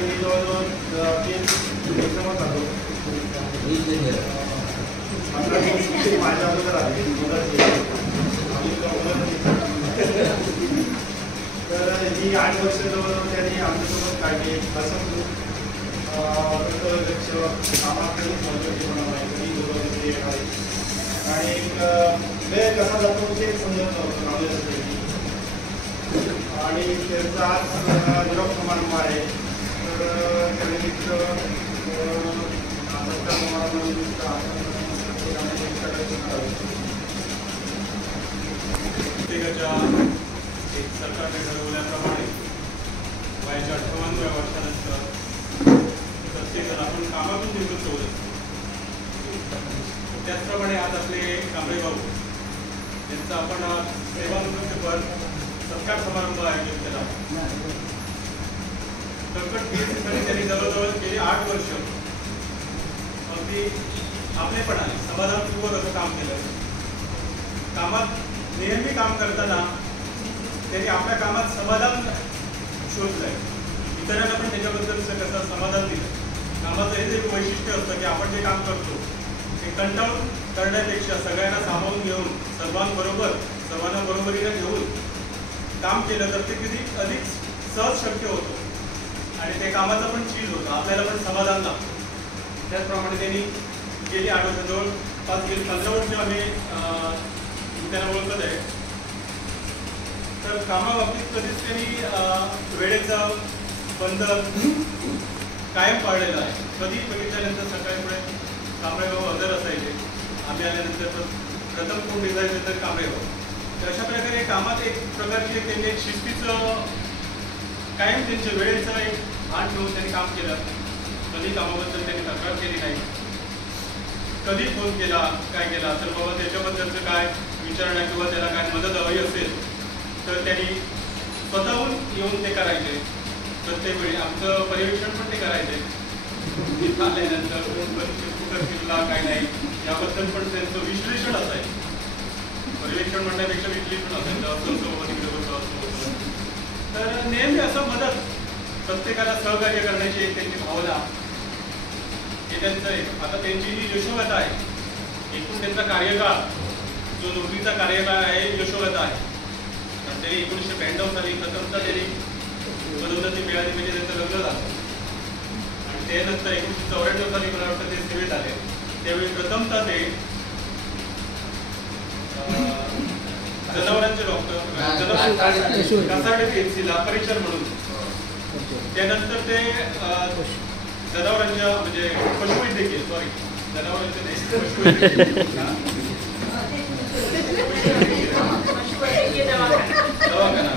त्यांच्यापैकी जवळजवळ 3 एकदमच जातो माझ्या अगोदर आले तर ही 8 वर्ष जवळजवळ त्यांनी आमच्यासोबत काढली. असं कामाकडे आणि वेळ कसा जातो ते समजत नव्हतं आणि त्यांचा आज निरोप समारंभ आहे. तर त्यानिमित्त प्रत्येकाच्या एक सरकारने ठरवल्याप्रमाणे वयाच्या 58व्या वर्षानंतर प्रत्येकाला आपण कामातून निवृत्त होत असतो. त्याचप्रमाणे आज आपले कांबळे भाऊ यांचा आपण सेवानिवृत्तीपर सत्कार समारंभ आयोजित केला. तळकट त्यांनी जवळजवळ गेली 8 वर्ष अगदी आपलेपणाने समाधानपूर्वक असं काम केलं. कामात नेहमी काम करताना त्यांनी आपल्या कामात समाधान शोधलंय. इतरांना पण त्याच्याबद्दलचं कसं समाधान दिलं. कामाचं हे एक वैशिष्ट्य असतं की आपण जे काम करतो ते कंटाळून करण्यापेक्षा सगळ्यांना सामावून घेऊन सर्वांना बरोबरीने घेऊन काम केलं तर ते किती अधिक सहज शक्य होतं आणि ते कामाचा पण चीज होतं, आपल्याला पण समाधान लागतं. त्याचप्रमाणे त्यांनी गेली 8 वर्ष जवळपास गेली 15 वर्ष आम्ही त्यांना ओळखत आहे. तर कामाबाबतीत कधीच त्यांनी वेळेचा बंधन कायम पाळलेला आहे. कधी बघितल्यानंतर सकाळी पुढे कांबळे भाऊ हजर असायचे. आम्ही आल्यानंतर प्रथम कोण डिझायचं तर कांबळे भाऊ. तर अशा प्रकारे कामात एक प्रकारची त्यांनी एक शिस्तीचं कायम त्यांच्या वेळेचं एक भान ठेवून त्यांनी काम केलं. कधी कामाबद्दल त्यांनी तक्रार केली नाही. कधी फोन केला काय केला तर बाबा त्याच्याबद्दलचं काय विचारणं किंवा त्याला काय मदत हवी असेल तर त्यांनी स्वतःहून येऊन ते करायचे. प्रत्येक वेळी आमचं पर्यवेक्षण पण ते करायचे. आल्यानंतर कुठं फिरला काय नाही याबद्दल पण त्यांचं विश्लेषण असायचं. पर्यवेक्षण म्हणण्यापेक्षा विश्लेषण असायचं. असं तिकडे होतं. तर नेहमी असं मदत प्रत्येकाला सहकार्य करण्याची एक त्यांची भावना हे त्यांचं आहे. आता त्यांची जी यशोगाथा आहे एकूण त्यांचा कार्यकाळ जो नोकरीचा कार्यकाळ आहे यशोगाथा आहे. त्यांनी 1992 साली प्रथमतः त्यांनी पदोन्नती मिळाली म्हणजे त्यांचं लग्न झालं आणि त्यानंतर 1994 साली मला वाटतं ते सेवेत आले. त्यावेळी प्रथमतः ते जनावरांचे डॉक्टर कासार्डे PHCला परिचर म्हणून. त्यानंतर ते जनावरांच्या म्हणजे पशुवैद्यकीय जनावरांचे दवाखाना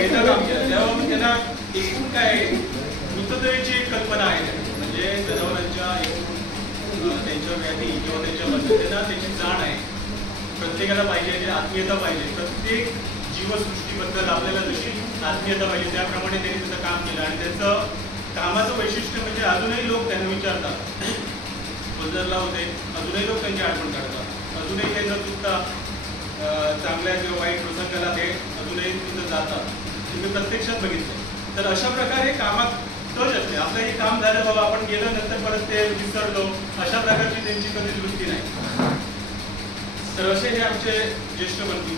याचं काम केलं. तेव्हा मग त्यांना एकूण काय मृतदेहाची एक कल्पना आहे. म्हणजे जनावरांच्या एकूण त्यांच्या व्याधी किंवा त्यांच्याबद्दल त्यांना त्याची जाण आहे. प्रत्येकाला पाहिजे आत्मीयता पाहिजे. प्रत्येक जीवसृष्टीबद्दल आपल्याला जशी आत्मीयता पाहिजे त्याप्रमाणे त्यांनी त्याचं काम केलं. आणि त्यांचं कामाचं वैशिष्ट्य म्हणजे अजूनही लोक त्यांना विचारतात. बंदरला होते अजूनही लोक त्यांची आठवण काढतात. अजूनही ते न चुकता चांगल्या किंवा वाईट प्रसंगाला ते अजूनही तिथं जातात. तुम्ही प्रत्यक्षात बघितलं. तर अशा प्रकारे कामात तोच असते. आपलं हे काम झालं बाबा आपण गेलं नंतर परत ते विसरलो अशा प्रकारची त्यांची कधीच वृत्ती नाही. तर असे हे आमचे ज्येष्ठ मंत्री.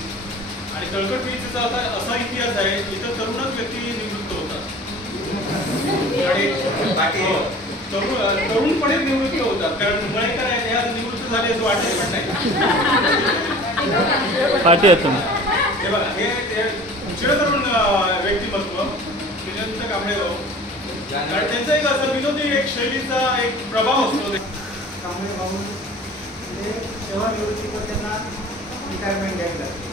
आणि तळकट PHCचा आता असा इतिहास आहे इथं तरुणच व्यक्ती निवृत्त होतात आणि तरुणपणे निवृत्त होतात. कारण मुंबईकर आहेत ह्या निवृत्त झाले असं वाटत पण नाही. हे बघा हे चिरतरुण व्यक्तिमत्व त्याच्यानंतर कांबळे भाऊ. कारण त्यांचा एक असं विनोदी एक शैलीचा एक प्रभाव असतो. कांबळे भाऊ म्हणजे सेवानिवृत्तीवर त्यांना रिटायरमेंट घ्यावी लागते.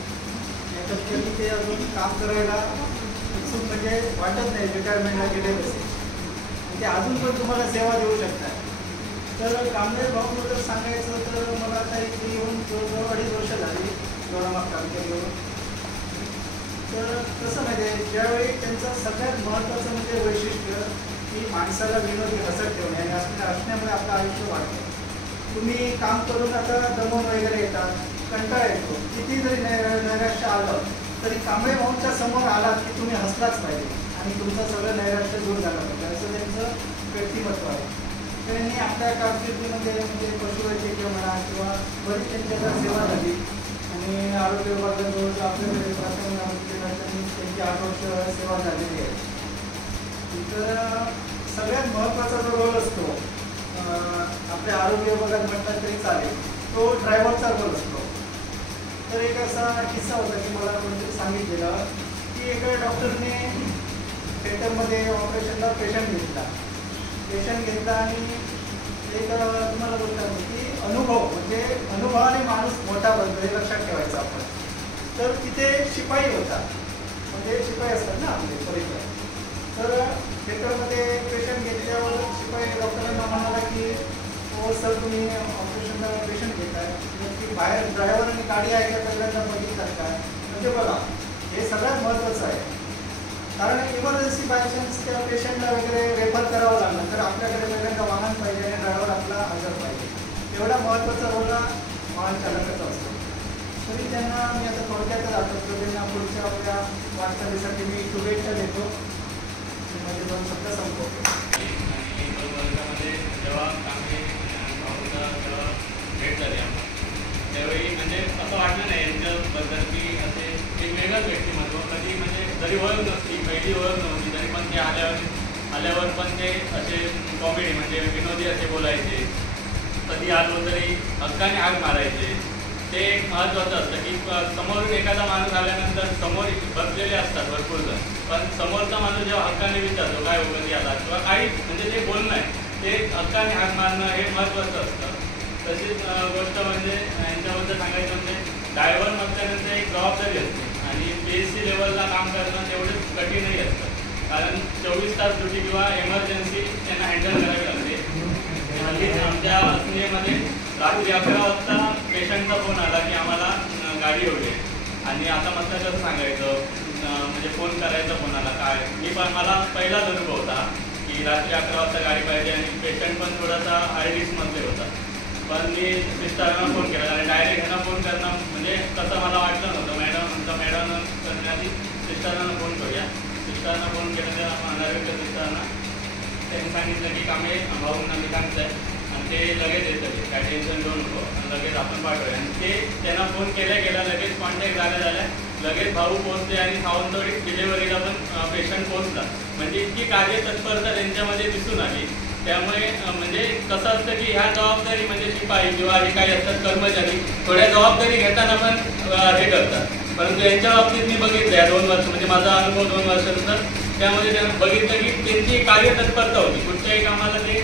त्याच्यात ते अजून काम करायला उत्सुक म्हणजे वाटत नाही रिटायरमेंटला गेले असेल. ते अजून पण तुम्हाला सेवा देऊ शकतात. तर कांबळे भाऊबद्दल सांगायचं तर मला आता इथे येऊन जवळजवळ 2.5 वर्ष झाली दोडामाग तालुक्यात. तर कसं म्हणजे ज्यावेळी त्यांचं सगळ्यात महत्त्वाचं म्हणजे वैशिष्ट्य की माणसाला विनोदी हसत ठेवणे आणि असण्यामुळे आपलं आयुष्य वाढतं. तुम्ही काम करून आता दमून वगैरे येतात, कंटाळा येतो, किती जरी नैराश्य आलं तरी कांबळे भाऊंच्या समोर आलात की तुम्ही हसलाच पाहिजे आणि तुमचं सगळं नैराश्य दूर झालं पाहिजे असं त्यांचं व्यक्तिमत्व आहे. त्यांनी आपल्या कारकिर्दीमध्ये म्हणजे पशुवैद्यकीय म्हणा किंवा बरीच त्यांची आता सेवा झाली आणि आरोग्य विभागाजवळ आपल्याकडे प्राथमिक आरोग्य केंद्रांनी त्यांची 8 वर्ष सेवा झालेली आहे. तर सगळ्यात महत्त्वाचा जो रोल असतो आपल्या आरोग्य विभागात म्हटलं तरी चालेल, तो ड्रायव्हरचा रोल असतो. तर एक असा किस्सा होता की मला कोणतरी सांगितलेलं की एका डॉक्टरने थिएटरमध्ये ऑपरेशनला पेशंट घेतला आणि एक तुम्हाला बोलतात की अनुभव म्हणजे अनुभवाने माणूस मोठा बनतो हे लक्षात ठेवायचं आपण. तर तिथे शिपाई होता, म्हणजे शिपाई असतात ना आपले परिसर. तर थिएटरमध्ये पेशंट घेतल्यावर शिपाई डॉक्टरांना म्हणाला की हो सर तुम्ही ऑपरेशनला पेशंट घेताय, की बाहेर ड्रायव्हर आणि गाडी आहे का सगळ्यांना बघितलं काय. म्हणजे बघा हे सगळ्यात महत्त्वाचं आहे, कारण इमर्जन्सी बायचान्स त्या पेशंटला वगैरे रेफर करावं लागलं तर आपल्याकडे पहिल्यांदा वाहन पाहिजे आणि ड्रायव्हर आपला हजर पाहिजे. एवढा महत्त्वाचा रोल हा वाहन चालकाचा असतो. तरी त्यांना मी आता थोडक्यातच आठवतो, त्यांना पुढच्या आपल्या वाटचालीसाठी मी शुभेच्छा देतो. म्हणजे 2 शब्द संपवतो. आणि 2 वर्षामध्ये जेव्हा आम्ही जेव्हा भेट झाली आम्हाला त्यावेळी म्हणजे असं वाटलं नाही यांच्याबद्दल की असे एक वेगळंच व्यक्तिमत्व कधी म्हणजे जरी ओळख नसती पहिली ओळख नव्हती तरी पण ते आल्यावर पण ते असे कॉमेडी म्हणजे विनोदी असे बोलायचे. कधी आलो तरी हक्काने हाक मारायचे. ते एक महत्त्वाचं असतं की समोरून एखादा माणूस आल्यानंतर समोर बसलेले असतात भरपूर जण, पण समोरचा माणूस जेव्हा हक्काने विचारतो काय हो कधी आला किंवा काही म्हणजे जे बोलणं आहे ते हक्काने हाक मारणं हे महत्त्वाचं असतं. तशीच गोष्ट म्हणजे यांच्याबद्दल सांगायचं म्हणजे ड्रायव्हर म्हटल्यानंतर एक जबाबदारी असते आणि PSC लेवलला काम करणं तेवढंच कठीणही असतं, कारण 24 तास ड्युटी किंवा एमर्जन्सी त्यांना हँडल करावी लागते. हल्लीच आमच्या असनीमध्ये रात्री 11 वाजता पेशंटचा फोन आला की आम्हाला गाडी हवी आहे आणि आता म्हटलं कसं सांगायचं म्हणजे फोन करायचा फोन आला काय. मला पहिलाच अनुभव होता की रात्री 11 वाजता गाडी पाहिजे आणि पेशंट पण थोडासा हाय रिस्कमध्ये होता. पण मी सिस्टरना फोन केला आणि डायरेक्ट ह्यांना फोन करणं म्हणजे कसं मला वाटलं नव्हतं. मॅडम करण्याआधी सिस्टरना फोन करूया. सिस्टरना फोन केला तेव्हा म्हणाले सिस्टरना त्यांनी सांगितलं की कामे भाऊंना मी सांगतं आहे आणि ते लगेच येतं काय टेन्शन घेऊ नको आणि लगेच आपण पाठवूया. आणि ते त्यांना फोन केल्या लगेच कॉन्टॅक्ट झाल्या लगेच भाऊ पोहोचले आणि सावंतवाडी डिलेव्हरीला पण पेशंट पोहोचला. म्हणजे इतकी कार्यतत्परता त्यांच्यामध्ये दिसून आली. त्यामुळे म्हणजे कसं असतं की ह्या जबाबदारी म्हणजे शिपाई किंवा हे काही असतात कर्मचारी थोड्या जबाबदारी घेताना पण हे करतात. परंतु यांच्या बाबतीत मी बघितलं या 2 वर्ष म्हणजे माझा अनुभव 2 वर्षानंतर त्यामध्ये त्यांना बघितलं की त्यांची कार्यतत्परता होती. कुठच्याही कामाला ते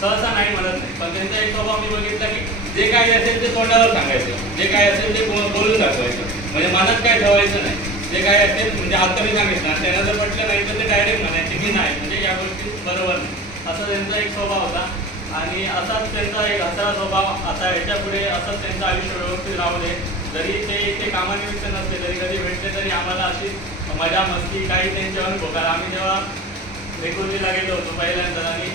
सहसा नाही म्हणत नाही, पण त्यांचा एक स्वभाव मी बघितला की जे काही असेल ते तोंडावर सांगायचं, जे काही असेल ते बोलून दाखवायचं, म्हणजे मनात काय ठेवायचं नाही. जे काही असेल म्हणजे आता मी सांगितलं त्यांना जर म्हटलं नाही तर ते डायरेक्ट म्हणायचे की नाही म्हणजे या गोष्टी बरोबर नाही, असा त्यांचा एक स्वभाव होता. आणि असाच त्यांचा एक हसरा स्वभाव आता ह्याच्या पुढे असंच त्यांचं आयुष्य व्यवस्थित राहू दे. जरी ते इथे कामानिमित्त नसते तरी कधी भेटले तरी आम्हाला अशी मजा मस्ती काही त्यांचे अनुभव. कारण आम्ही जेव्हा वेकुर्लीला गेलो होतो पहिल्यांदा आणि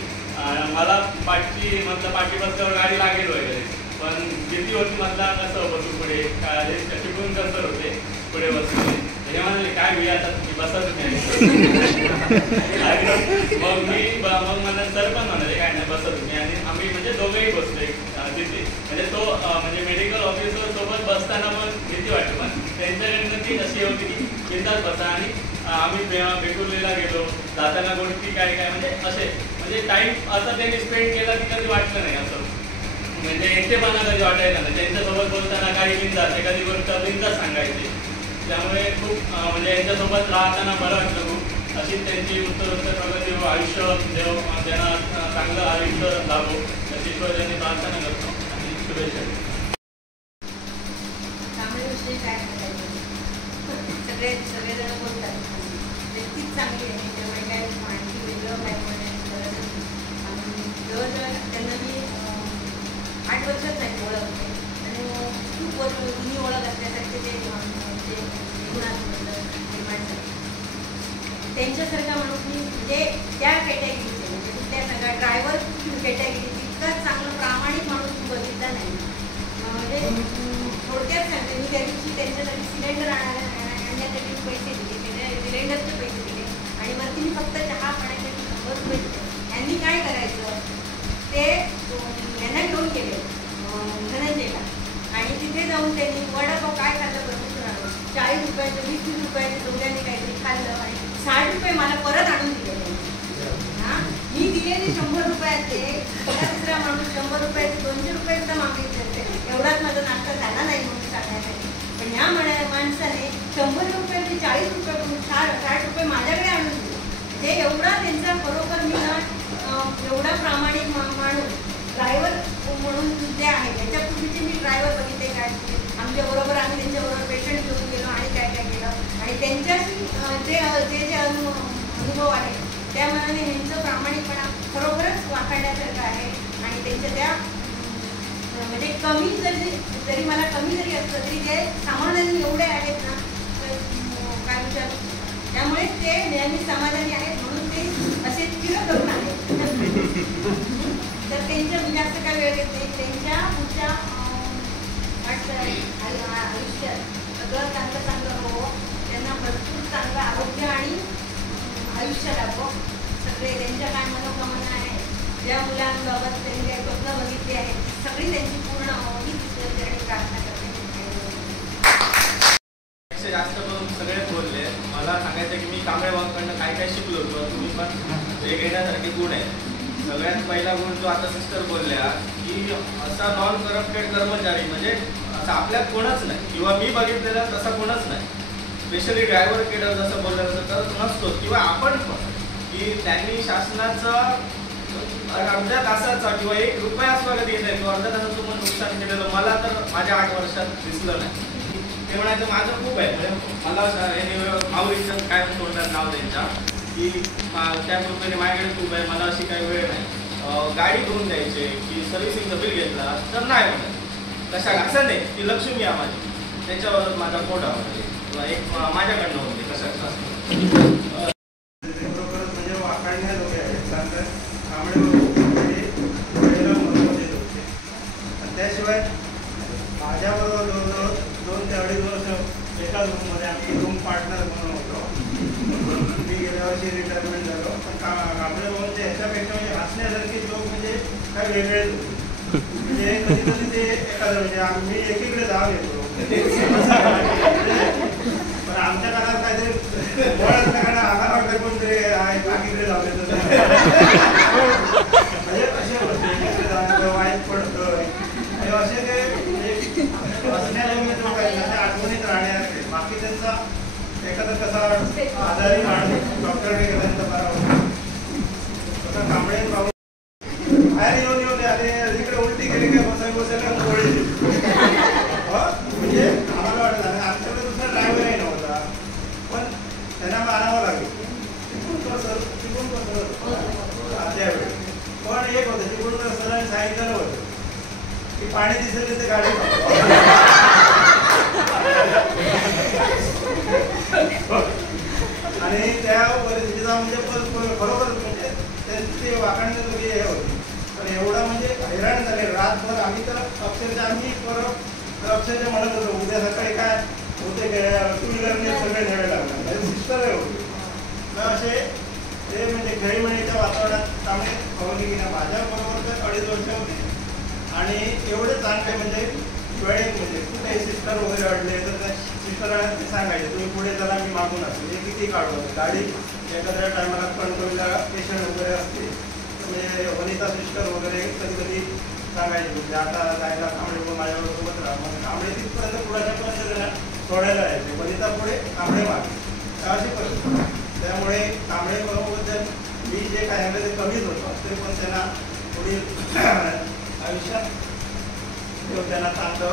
मला पाठी बसल्यावर गाडी लागेल वगैरे, पण भीती होती म्हटलं कसं बसू पुढे काय शिकून कसं होते पुढे बसू. हे म्हणाले काय मी आता तुम्ही बसा तुम्ही मग मला सर पण म्हणाले काय नाही बसा तुम्ही. आणि आम्ही म्हणजे दोघेही बसतोय तिथे म्हणजे तो म्हणजे मेडिकल ऑफिसर सोबत बसताना पण भीती वाटते, पण त्यांच्याकडनं ती अशी होती की बिंदास बसा. आणि आम्ही वेकुर्लीला गेलो जाताना गोष्टी काय म्हणजे असे म्हणजे टाईम असं त्यांनी स्पेंड केला की कधी वाटलं नाही असं म्हणजे एकटेपणा कधी वाटायला नाही. त्यांच्यासोबत बोलताना काही बिंदास एखादी गोष्ट बिंदास सांगायची. त्यामुळे खूप म्हणजे यांच्यासोबत राहताना बरं वाटलं खूप. अशीच त्यांची उत्तरोत्तर प्रगती हो, आयुष्य देव त्यांना चांगलं आयुष्य लाभो अशी ईश्वरांनी प्रार्थना करतो आणि शुभेच्छा. सगळेजण बोलतात व्यक्तीच चांगली आहे त्यामुळे काय आणखी वेगळं काय बोलण्याची आणि जवळजवळ त्यांना मी 8 वर्षात नाही ओळखते आणि खूप जुनी ओळख असल्यासारखे ते निर्माण झाले. त्यांच्यासारखा माणूस मी म्हणजे त्या कॅटेगरीचे म्हणजे त्या सगळ्या ड्रायव्हर कॅटेगरीचे इतका चांगलं प्रामाणिक माणूस मी बघितला नाही. म्हणजे थोडक्यात सांगते मी त्या दिवशी त्यांच्यासाठी सिलेंडर आणण्यासाठी पैसे दिले, सिलेंडरचे पैसे दिले आणि मग फक्त चहा पाण्यासाठी 100 रुपये दिले. यांनी काय करायचं, ते यांना घेऊन गेले धनंजयला, आणि तिथे जाऊन त्यांनी वडापाव काय खाल्लं परमेश्वरानं, 40 रुपयाचं 20 रुपयाचे दोघांनी काहीतरी खाल्लं आणि 60 रुपये मला परत आणून दिले त्यांनी. हां, मी दिलेले 100 रुपयाचे दुसरा माणूस 100 रुपयाचे 200 रुपये सुद्धा मागितले होते. एवढाच माझा नाश्ता झाला नाही म्हणून सांगण्यासाठी. पण ह्या माणसाने 100 रुपयाचे 40 रुपये करून 60 रुपये माझ्याकडे आणून दिले. म्हणजे एवढा त्यांचा खरोखर मी ना एवढा प्रामाणिक माणूस ड्रायव्हर म्हणून जे आहे, त्याच्यापूर्वीचे मी ड्रायव्हर बघितले काय आमच्याबरोबर, आम्ही त्यांच्याबरोबर पेशंट घेऊन गेलो आणि काय काय केलं, आणि त्यांच्याशी जे अनुभव आहे त्या मनाने ह्यांचं प्रामाणिकपणा खरोखरच वाखाणण्यासारखं आहे. आणि त्यांच्या त्या म्हणजे कमी जरी मला कमी जरी असलं तरी ते समाधानी एवढे आहेत ना, तर काय विचार, त्यामुळे ते नेहमी समाधानी आहेत म्हणून ते असे चिरतरुण आहेत. तर त्यांच्या मी जास्त काय वेळ घेत नाही, त्यांच्या पुढच्या आयुष्यात सगळं चांगलं हो, त्यांना भरपूर चांगलं आरोग्य आणि आयुष्य लाभो. सगळे त्यांच्या काय मनोकामना आहे, ज्या मुलांबाबत त्यांनी काही स्वप्न बघितली आहे, सगळी त्यांची पूर्ण व्हावी आणि प्रार्थना करते. जास्त करून सगळे बोलले. मला सांगायचं की मी कांबळे भाऊंकडनं काय काय शिकलो किंवा तुम्ही पण हे घेण्यासारखे गुण आहे. सगळ्यात पहिला गुण जो आता सिस्टर बोलल्या की असा नॉन करप्टेड कर्मचारी म्हणजे असं आपल्यात कोणच नाही, किंवा मी बघितलेला तसा कोणच नाही. स्पेशली ड्रायव्हर केलं जसं बोललं तसं करत नसतो, किंवा आपण पण की त्यांनी शासनाचं अर्ध्या तासाचा किंवा 1 रुपया स्वागत घेत आहे किंवा अर्ध्या तासाचं तुम्हाला नुकसान केलेलं मला तर माझ्या 8 वर्षात दिसलं नाही. ते म्हणायचं माझं खूप आहे, म्हणजे मला माऊलीचं काय म्हणतात नाव त्यांच्या की त्या कृपेने माझ्याकडे खूप आहे, मला अशी काही वेळ नाही. गाडी धुवून द्यायचे की सर्व्हिसिंगचं बिल घेतला तर नाही म्हणत, कशा असं नाही की लक्ष्मी आहे माझी, त्याच्यावरच माझा पोट आवडते किंवा एक माझ्याकडनं होते कशा म्हणजे वाखाणण्या लोक आहेत. त्याशिवाय माझ्याबरोबर जवळजवळ 2 ते 2.5 वर्ष एका रूममध्ये आमची रूम पार्टनर म्हणून होतो. मी गेल्या वर्षी रिटायरमेंट झालो. पण कांबळे भाऊंचे ह्याच्यापेक्षा म्हणजे हसण्यासारखे लोक म्हणजे काय वेगळेच होते. म्हणजे कधी ते एखादं म्हणजे आम्ही एकीकडे जावं येतो पण आमच्या कानात काहीतरी बळ असल्याकडे आधार वाटतं पण ते बाकीकडे जाऊ येतो. म्हणजे असे वाईट पडतं असे ते असण्याजोगे लोक आहेत ना, ते आठवणीत राहण्यासारखे. बाकी त्यांचा एखादा कसा आजारी माणूस डॉक्टरकडे गेल्यानंतर बरा होतो तसा कांबळे भाऊ बाहेर येऊन आले इकडे उलटी केली काय बसायला गोळी म्हणजे आम्हाला वाटत आणि आमच्याकडे दुसरा ड्रायव्हरही नव्हता, पण त्यांना मानावं लागेल चिकून त्यावेळी. पण एक होतं चिकून सरांनी सांगितलेलं होतं की पाणी दिसेल ते गाडी आणि त्या परिस्थितीचा म्हणजे खरोखर म्हणजे त्यांची वाखाणण्यात वगैरे हे होती. पण एवढं म्हणजे हैराण झाले रातभर. आम्ही तर अक्षरशः म्हणत होतो उद्या सकाळी काय होते 2 व्हीलरने सगळे न्यावे लागणार सिस्टर होते ना. असे ते म्हणजे घरीमणीच्या वातावरणात चांगले पावली की ना. माझ्याबरोबर तर 2.5 वर्ष होते आणि एवढे चांगले म्हणजे वेळेत म्हणजे कुठे सिस्टर वगैरे अडले तर त्या सिस्टरांना ते सांगायचे तुम्ही पुढे चला मी मागून असते. हे किती काढू गाडी एखाद्या टायमाला कंट्रोलला पेशंट वगैरे असते म्हणजे वनिता सिस्टर वगैरे कधी कधी सांगायचे म्हणजे आता जायला कांबळे माझ्याबरोबर सोबत राहा. मग कांबळे तिथपर्यंत पुढाच्यापर्यंत सोडायला यायचे, वनिता पुढे कांबळे मागे अशी परिस्थिती. त्यामुळे कांबळे बरोबरबद्दल मी जे काय झालं ते कमीच होतं ते पण त्यांना पुढील आयुष्यात त्यांना चांगलं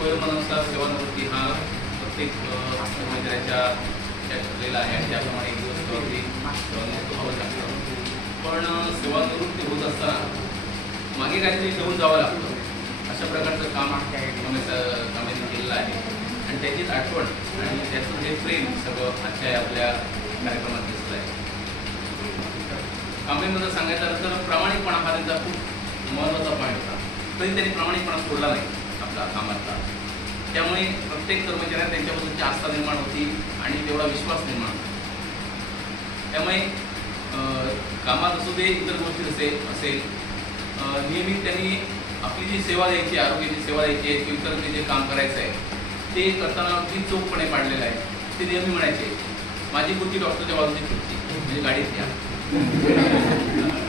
वयोमानानुसार सेवानिवृत्ती हा प्रत्येक कर्मचाऱ्याच्या ठरलेला आहे आणि त्याप्रमाणे एक दिवस सेवानिवृत्ती व्हावं लागतं. पण सेवानिवृत्ती होत असताना मागे काहीतरी घेऊन जावं लागतं. अशा प्रकारचं काम कामाने केलेलं आहे आणि त्याचीच आठवण आणि त्याचं हे प्रेम सगळं आजच्या आपल्या कार्यक्रमात दिसलं आहे. कामांमध्ये सांगायचं तर प्रामाणिकपणा हा त्यांचा खूप महत्त्वाचा पॉईंट होता. तरी त्यांनी प्रामाणिकपणा सोडला नाही आपला कामातला. त्यामुळे प्रत्येक कर्मचाऱ्यांना त्यांच्याबद्दलची आस्था निर्माण होती आणि तेवढा विश्वास निर्माण होता. त्यामुळे कामात असू दे इतर गोष्टी असेल नियमित त्यांनी आपली जी सेवा द्यायची आरोग्याची सेवा द्यायची आहे किंवा इतर जे काम करायचं आहे ते करताना अगदी चोखपणे पाडलेलं आहे. ते नेहमी म्हणायचे माझी खुर्ची डॉक्टरच्या बाजूची खुर्ची म्हणजे गाडीत घ्या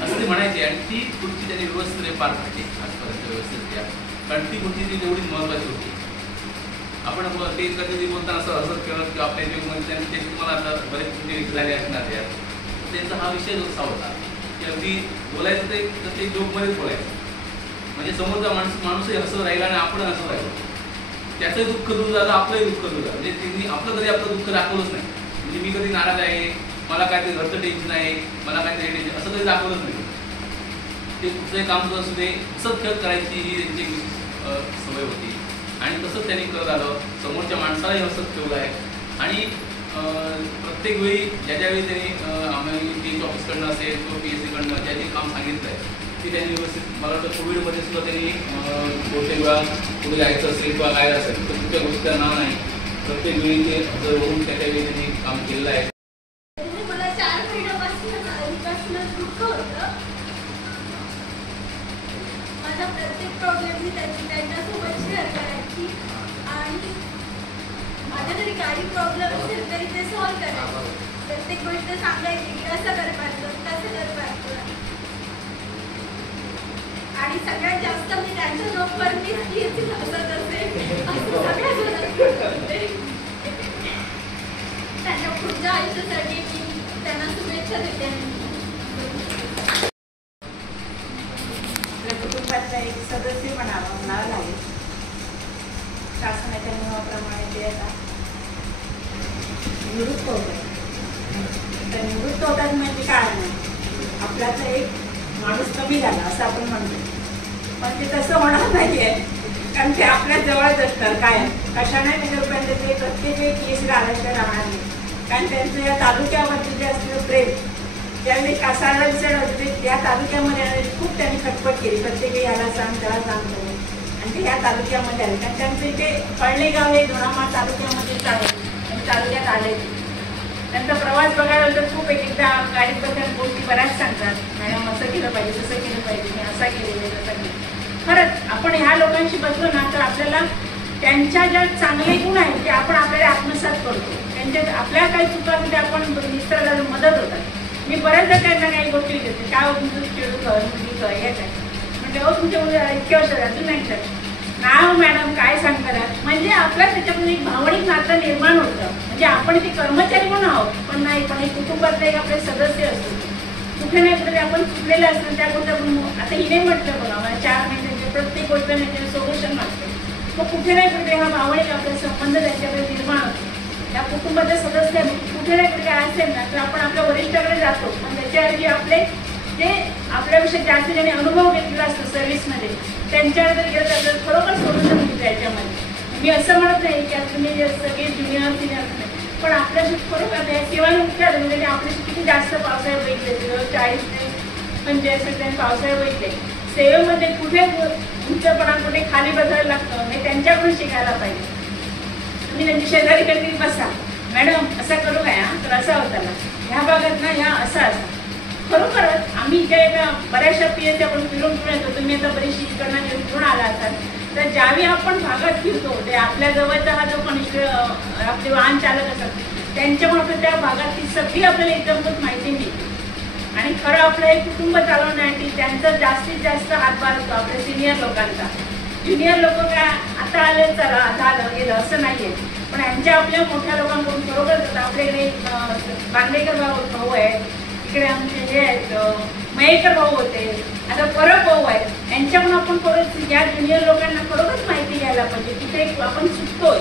असं ते म्हणायचे आणि ती खुर्ची त्यांनी व्यवस्थित पार पाडली आजपर्यंत व्यवस्थित घ्या कारण ती खुर्ची ती तेवढीच महत्त्वाची होती. आपण ते कधी बोलताना असं हसत खेळत किंवा आपल्या जीवनमध्ये त्यांनी ते तुम्हाला आता बरेच तुमचे झाले असणार त्यात त्यांचा हा विषय जो असा होता की अगदी बोलायचं ते जोकमध्येच बोलायचं म्हणजे समोरचा माणूसही हसत राहिला आणि आपण हसत राहिलो त्याचंही दुःख दूर झालं आपलंही दुःख दूर झालं म्हणजे त्यांनी आपलं कधी आपलं दुःख दाखवलंच नाही म्हणजे मी कधी नाराज आहे मला काहीतरी घरचं टेन्शन आहे मला काहीतरी टेन्शन असं कधी दाखवलंच नाही. ते कुठलंही काम जो असू दे हसत खेळत करायची ही त्यांची सवय होती आणि तसंच त्यांनी करत आलं समोरच्या माणसालाही हसत ठेवलं आहे आणि प्रत्येक वेळी ज्यावेळी त्यांनी आम्ही PH ऑफिसकडनं असेल किंवा PSCकडनं ज्या जे काम सांगितलं आहे ते त्यांनी व्यवस्थित मला वाटतं कोविडमध्ये सुद्धा त्यांनी बहुतेक वेळा पुढे जायचं असेल किंवा काय असेल तर कुठल्या गोष्टीचं नाव नाही प्रत्येक वेळी ते हजर होऊन त्याच्या वेळी त्यांनी काम केलेलं आहे. मला 4 महिन्यापासून आधीपासूनच दुःख होतं. माझा प्रत्येक प्रॉब्लेम मी त्यांच्यासोबत शेअर करायची आणि माझ्या जरी काही प्रॉब्लेम असेल तरी ते सॉल्व करायचे. प्रत्येक गोष्ट सांगायची की असं कर पाहतो तसं कर पाहतो आणि सगळ्यात जास्त मी त्यांच्या जोकवर मी हसत असेल असं सगळ्या जणांना होते. त्यांच्या पुढच्या आयुष्यासाठी मी त्यांना शुभेच्छा देते. आपल्या कुटुंबाचा एक सदस्य म्हणावा लागेल. शासनाच्या नियमाप्रमाणे ते आता निवृत्त होतात. तर निवृत्त होतात म्हणजे काय नाही आपला तर एक माणूस कमी झाला असं आपण म्हणतो पण ते तसं होणार नाही आहे कारण ते आपल्या जवळच असतात काय कशाने निघापर्यंत ते प्रत्येक वेळी केसला आल्याशिवाय राहणार नाही कारण त्यांचं या तालुक्यामध्ये जे असलेलं प्रेम ज्यावेळी कासारांचं होते त्या तालुक्यामध्ये खूप त्यांनी खटपट केली प्रत्येक वेळी याला सांग त्याला सांगतो आणि ते ह्या तालुक्यामध्ये आले कारण त्यांचं इथे पळणे गाव हे दोडामाळ तालुक्यामध्येच आहे आणि तालुक्यात आले. त्यांचा प्रवास बघायला तर खूप एकदा गाडीबद्दल गोष्टी बऱ्याच सांगतात मॅडम असं केलं पाहिजे तसं केलं पाहिजे मी असा केलेलं तसं केलं. खरंच आपण ह्या लोकांशी बसलो ना तर आपल्याला त्यांच्या ज्या चांगले गुण आहेत ते आपण आपल्याला आत्मसात करतो. त्यांच्या आपल्या काही चुका म्हणजे आपण निसर्गाला मदत होतात. मी बऱ्याचदा त्यांना काही गोष्टी देते काय तुमचं खेळू कर मुली कर हे काय म्हणजे हो तुमच्या मुली इतक्या वर्ष अजून नाही नाव मॅडम काय सांगतात म्हणजे आपल्या त्याच्यामध्ये एक भावनिक नातं निर्माण होतं म्हणजे आपण ते कर्मचारी म्हणून आहोत पण नाही पण एक कुटुंबातले एक आपले सदस्य असतो कुठे नाही कुठे आपण चुकलेलं असतं त्या गोष्टी आपण आता हिने म्हटलं बघा मला 4 महिन्याचे प्रत्येक गोष्ट म्हणजे सोल्युशन मागतो मग कुठे नाही कुठे हा भावनिक आपला संबंध त्यांच्याकडे निर्माण होतो. या कुटुंबाचे सदस्य कुठे नाही कुठे काय असेल ना तर आपण आपल्या वरिष्ठाकडे जातो पण त्याच्याऐवजी आपले जे आपल्याविषयी जास्त ज्यांनी अनुभव घेतलेला असतो सर्व्हिसमध्ये त्यांच्याकडे गेलं तर खरोखर सोल्युशन होतं याच्यामध्ये. मी असं म्हणत नाही की तुम्ही जे सगळे ज्युनियर सिनियर नाही पण आपल्याशी खरोखर सेवानिवृत्ती आली म्हणजे आपल्याशी किती जास्त पावसाळ्यात बघितले 40 ते 45 पावसाळ्यात बघितले सेवेमध्ये कुठे उंचपणा कुठे खाली बसायला लागतं हे त्यांच्याकडून शिकायला पाहिजे. तुम्ही त्यांची शेजारी कधी बसा मॅडम असं करू काय तर असा होता ना ह्या भागात ना ह्या असा असा खरोखरच आम्ही इथे एका बऱ्याचशा PSC आपण फिरून येतो तुम्ही आता बरीचशी इकडनं फिरून आला असाल तर ज्यावेळी आपण भागात फिरतो ते आपल्या जवळचा हा जो कनिष्ठ आपले वाहन चालक असतात त्यांच्यामुळे आपल्या त्या भागातली सगळी आपल्याला एकदमच माहिती मिळते आणि खरं आपलं हे कुटुंब चालवण्यासाठी त्यांचा जास्तीत जास्त हातभार होतो आपल्या सिनियर लोकांचा. ज्युनियर लोक काय आता आले चला झालं गेलं असं नाही आहे पण यांच्या आपल्या मोठ्या लोकांकडून बरोबर आपल्याकडे बांदेकर भाऊ आहेत इकडे आमचे हे आहेत मयेकर भाऊ होते आता परब भाऊ आहेत यांच्याकडून आपण परत या ज्युनियर लोकांना खरोखरच माहिती घ्यायला पाहिजे तिथे आपण चुकतोय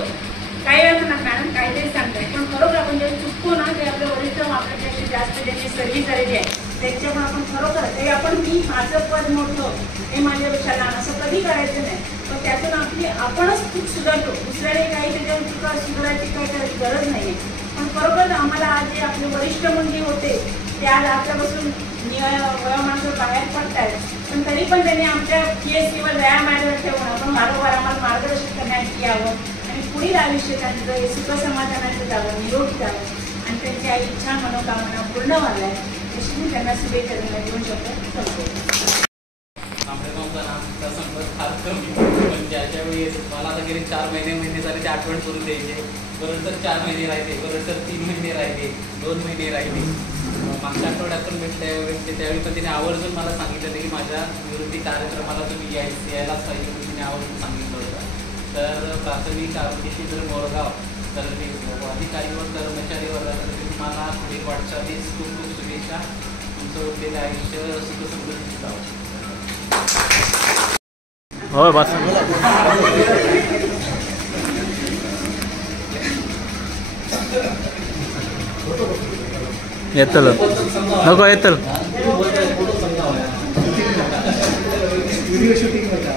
काही वेळा म्हणा मॅडम काहीतरी सांगताय पण खरोखर आपण जे चुकतो ना ते आपल्या वरिष्ठ आपल्यापेक्षा जास्त ज्यांची सर्व्हिस झालेली आहे त्यांच्यामुळे आपण खरोखर ते आपण मी माझं पद मोठं हे माझ्यापेक्षा लहान असं कधी करायचं नाही पण त्यातून आपणच खूप सुधारतो दुसऱ्याने काही त्याच्यावर चुका सुधारायची काही करायची गरज नाही आहे पण खरोखर आम्हाला आज जे आपले वरिष्ठ मंत्री होते ते आज आपल्यापासून वयोमानावर बाहेर पडत आहेत पण तरी पण त्यांनी आमच्या PSCवर व्यायामावर ठेवून आपण वारंवार आम्हाला मार्गदर्शन करण्यात यावं आणि पुढील आयुष्य त्यांचं सुखसमाधानाचं जावं निरोगी जावं आणि त्यांच्या इच्छा मनोकामना पूर्ण व्हाव्या अशी मी त्यांना शुभेच्छा देणार 2 शब्द संपवते. आंबेगावचा नामचा संपर्क फार कमी, पण ज्याच्या वेळेस मला आता गेले 4 महिने झाले ते आठवण करून द्यायचे. बरोबर तर 4 महिने राहिले, बरोबर तर 3 महिने राहिले, 2 महिने राहिले. मागच्या आठवड्यात पण भेटले त्यावेळी पण तिने आवर्जून मला सांगितलं की माझ्या निवृत्ती कार्यक्रमाला तुम्ही यायलाच पाहिजे म्हणून तिने आवर्जून सांगितलं होतं. तर प्राथमिक आरोग्याची जर मोरगाव तर ते अधिकारी व कर्मचारी वर्गातर्फे तुम्हाला पुढील वाटचालीस खूप खूप शुभेच्छा. तुमचं उरलेलं आयुष्य सुखसमृद्धीत जावं. होय बस येतल नको येतल व्हिडिओ शूटिंग होता.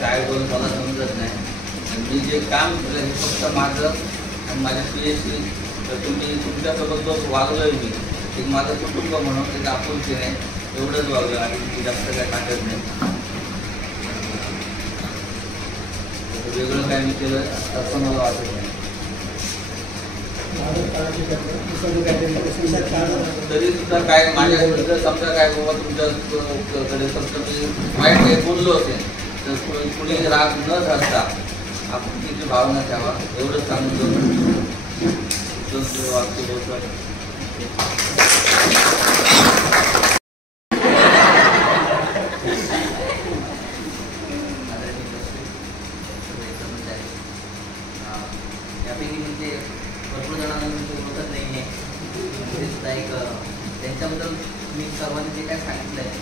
काय बोलून मला समजत नाही. मी जे काम केलं हे फक्त माझं आणि माझ्या PhD तर तुम्ही तुमच्यासोबत जो वागलोय मी एक माझं कुटुंब म्हणून एक आपुलकीने एवढंच वागलं आणि मी जास्त काय टाकत नाही. वेगळं काय मी केलं असं मला वाटत नाही. तरी सुद्धा काय माझ्या समजा काय बाबा तुमच्याकडे फक्त मी वाईट काही बोललो असेल तर कुणी राग न धरता आपुलकीची भावना ठेवा एवढंच सांगून वाक्य बोलतो. यापैकी म्हणजे भरपूर जणांना म्हणजे ओळखत नाही आहे. म्हणजे सुद्धा एक त्यांच्याबद्दल मी सर्वांनी जे काय सांगितलं आहे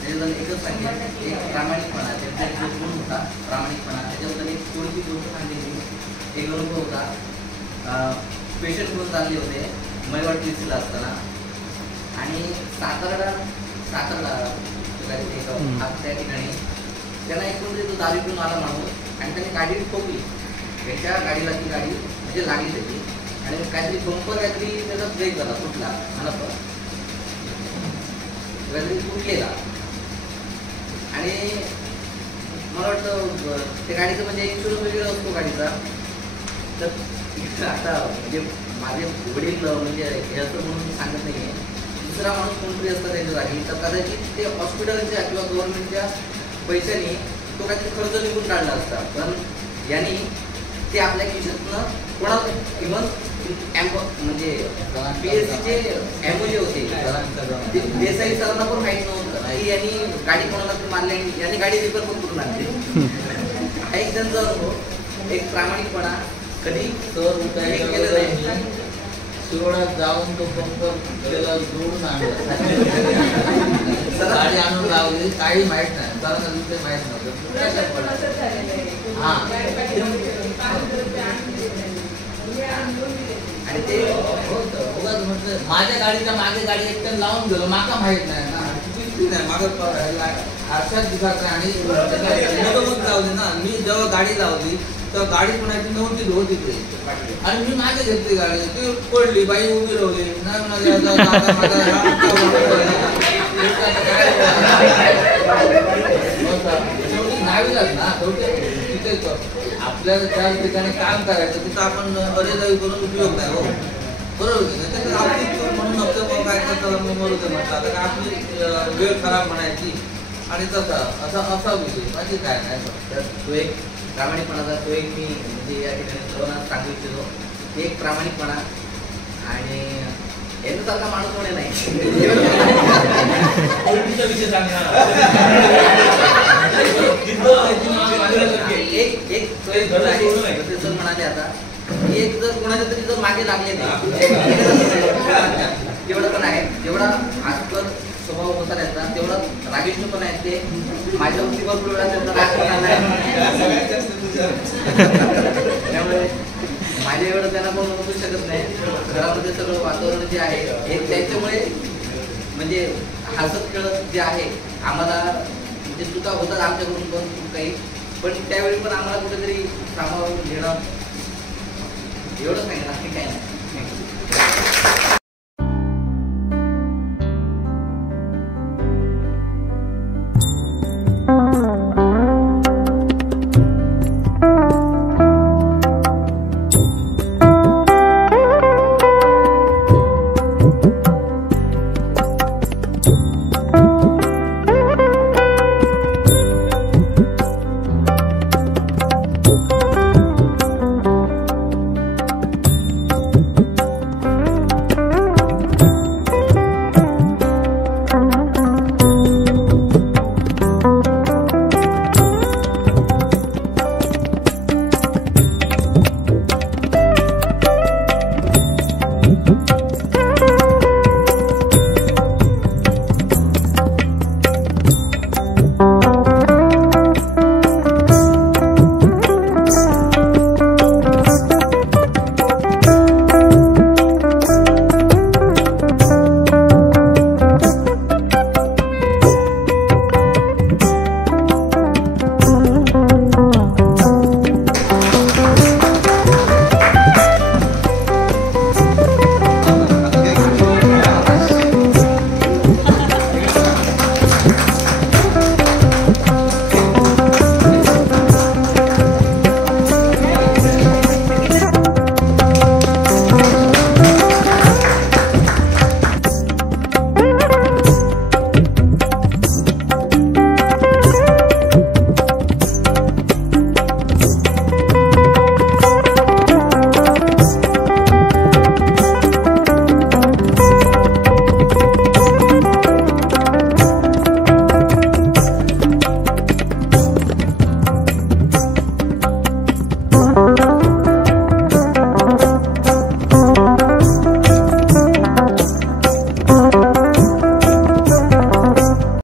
त्याच्याबद्दल एकच सांगेल, एक प्रामाणिकपणा त्यांचा एक जो गुण होता प्रामाणिकपणा. त्याच्याबद्दल एक थोडीशी गोष्ट सांगितली. एक अनुभव होता. पेशंट म्हणून चालले होते मैवाड TCला असताना आणि सातारला त्या ठिकाणी त्यांना एक म्हणजे तो दारू पिऊन आला माणूस आणि त्याने गाडी ठोकली. त्याच्या गाडीला ती गाडी म्हणजे लागली त्याची आणि काहीतरी बंपर काहीतरी त्याचा ब्रेक झाला तुटला काहीतरी तुटलेला आणि मला वाटतं त्या गाडीचं म्हणजे इन्शुरन्स वगैरे असतो गाडीचा. तर आता म्हणजे माझे वडील म्हणजे हे असं म्हणून मी सांगत नाही आहे. दुसरा माणूस कोणतरी असतं त्याच्या जागी तर कदाचित ते हॉस्पिटलच्या किंवा गव्हर्नमेंटच्या पैशाने तो काहीतरी खर्च निघून काढला असता. पण यांनी ते आपल्या खिशातनं कोणाला इव्हन म्हणजे PSCचे MO जे होते देसाई सरांना पण माहीत नव्हतं की यांनी गाडी कोणाला पण मारली आणि यांनी गाडी रिपेअर पण करून आणली. हा एक त्यांचा अनुभव, एक प्रामाणिकपणा. कधी केलं नाही. शिरोडात जाऊन तो पंप त्याला जोडून आणला गाडी आणून लावली काही माहीत नाही सरांना ते माहीत नव्हतं. हां आणि ते उगाच म्हटलं माझ्या गाडीच्या मागे गाडी एकट्याने लावून गेलो माका माहीत नाही ना किती नाही मागं आरशात दिसत नाही आणि मग लावली ना. मी जेव्हा गाडी लावली तर गाडी कोणाची नव्हती होती तिकडे आणि मी मागे घेतली गाडी ती पडली बाई उभी राहिली नाही शेवटी नावीलाच ना शेवटी तिथे आपल्याला त्या ठिकाणी काम करायचं तिथं आपण अरेदावी करून उपयोग नाही हो बरोबर की नाही. तर आपली म्हणून आपलं काय करता मी मरू दे म्हटलं आता आपली वेळ खराब म्हणायची आणि तसा असा विषय बाकी काय नाही. तो एक प्रामाणिकपणाचा तो एक मी म्हणजे या ठिकाणी सर्वांना सांगू इच्छितो. एक प्रामाणिकपणा आणि याच्यासारखा माणूस म्हणे नाही. विषय सांगा एक सर म्हणाले आता एक जर कोणाच्या तरी जर मागे लागले नाही तेवढं पण आहे जेवढा आजकाल स्वभाव होता त्याचा तेवढा रागिष्ट पण आहे ते माझ्यावरती भरपूर वेळा त्यांचा राग पण आला आहे. त्यामुळे माझ्या एवढं त्यांना पण ओळखू शकत नाही. घरामध्ये सगळं वातावरण जे आहे हे त्याच्यामुळे म्हणजे हसत खेळत जे आहे आम्हाला म्हणजे चुका होतात आमच्याकडून पण खूप काही पण त्यावेळी पण आम्हाला कुठेतरी सामावून घेणं एवढं सांगेल आणखी काही नाही.